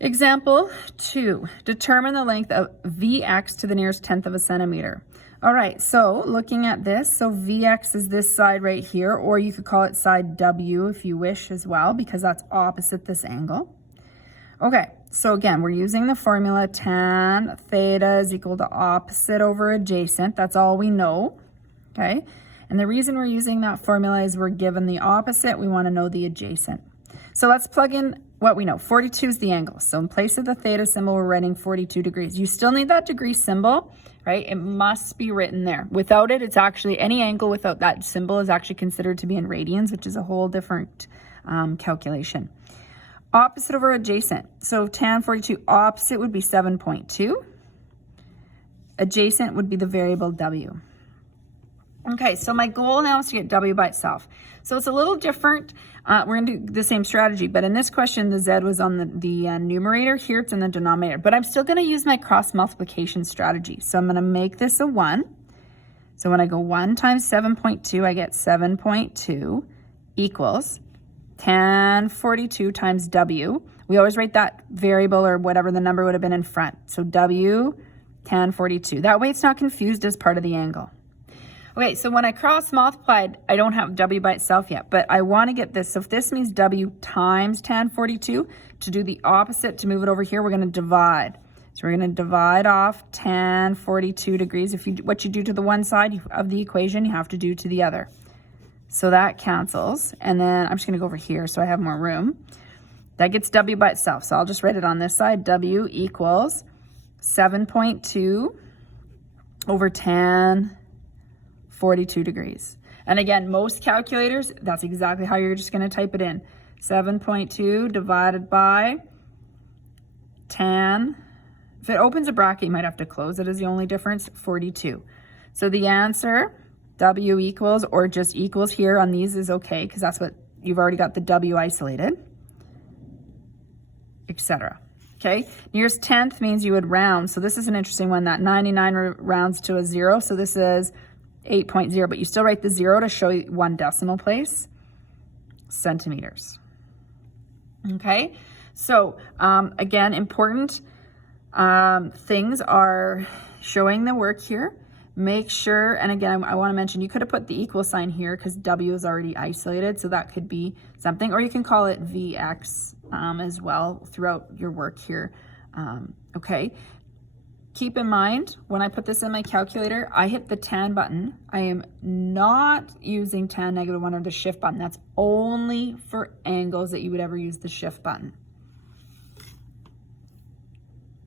Example 2, determine the length of Vx to the nearest tenth of a centimeter. All right, so looking at this, so Vx is this side right here, or you could call it side W if you wish as well, because that's opposite this angle. Okay, so again, we're using the formula tan theta is equal to opposite over adjacent. That's all we know, okay? And the reason we're using that formula is we're given the opposite, we want to know the adjacent. So let's plug in what we know. 42 is the angle. So in place of the theta symbol, we're writing 42 degrees. You still need that degree symbol, right? It must be written there. Without it, it's actually, any angle without that symbol is actually considered to be in radians, which is a whole different calculation. Opposite over adjacent. So tan 42, opposite would be 7.2. Adjacent would be the variable W. Okay, so my goal now is to get W by itself. So it's a little different. We're going to do the same strategy, but in this question, the Z was on the numerator. Here it's in the denominator, but I'm still going to use my cross multiplication strategy. So I'm going to make this a 1. So when I go 1 times 7.2, I get 7.2 equals tan 42 times W. We always write that variable or whatever the number would have been in front. So W tan 42. That way it's not confused as part of the angle. Okay, so when I cross multiplied, I don't have W by itself yet, but I want to get this. So if this means W times tan 42, to do the opposite, to move it over here, we're going to divide. So we're going to divide off tan 42 degrees. What you do to the one side of the equation, you have to do to the other. So that cancels. And then I'm just going to go over here so I have more room. That gets W by itself. So I'll just write it on this side. W equals 7.2 over tan 42 degrees. And again, most calculators, that's exactly how you're just going to type it in. 7.2 divided by tan. If it opens a bracket, you might have to close it, is the only difference, 42. So the answer, W equals, or just equals here on these is okay, because that's what you've already got the W isolated, etc. Okay, nearest tenth means you would round. So this is an interesting one. That 99 rounds to a 0. So this is 8.0, but you still write the 0 to show you one decimal place, centimeters. Okay, so again, important things are showing the work here. Make sure, and again, I want to mention, you could have put the equal sign here because W is already isolated, so that could be something, or you can call it Vx as well throughout your work here. Okay. Keep in mind, when I put this in my calculator, I hit the tan button. I am not using tan -1 or the shift button. That's only for angles that you would ever use the shift button.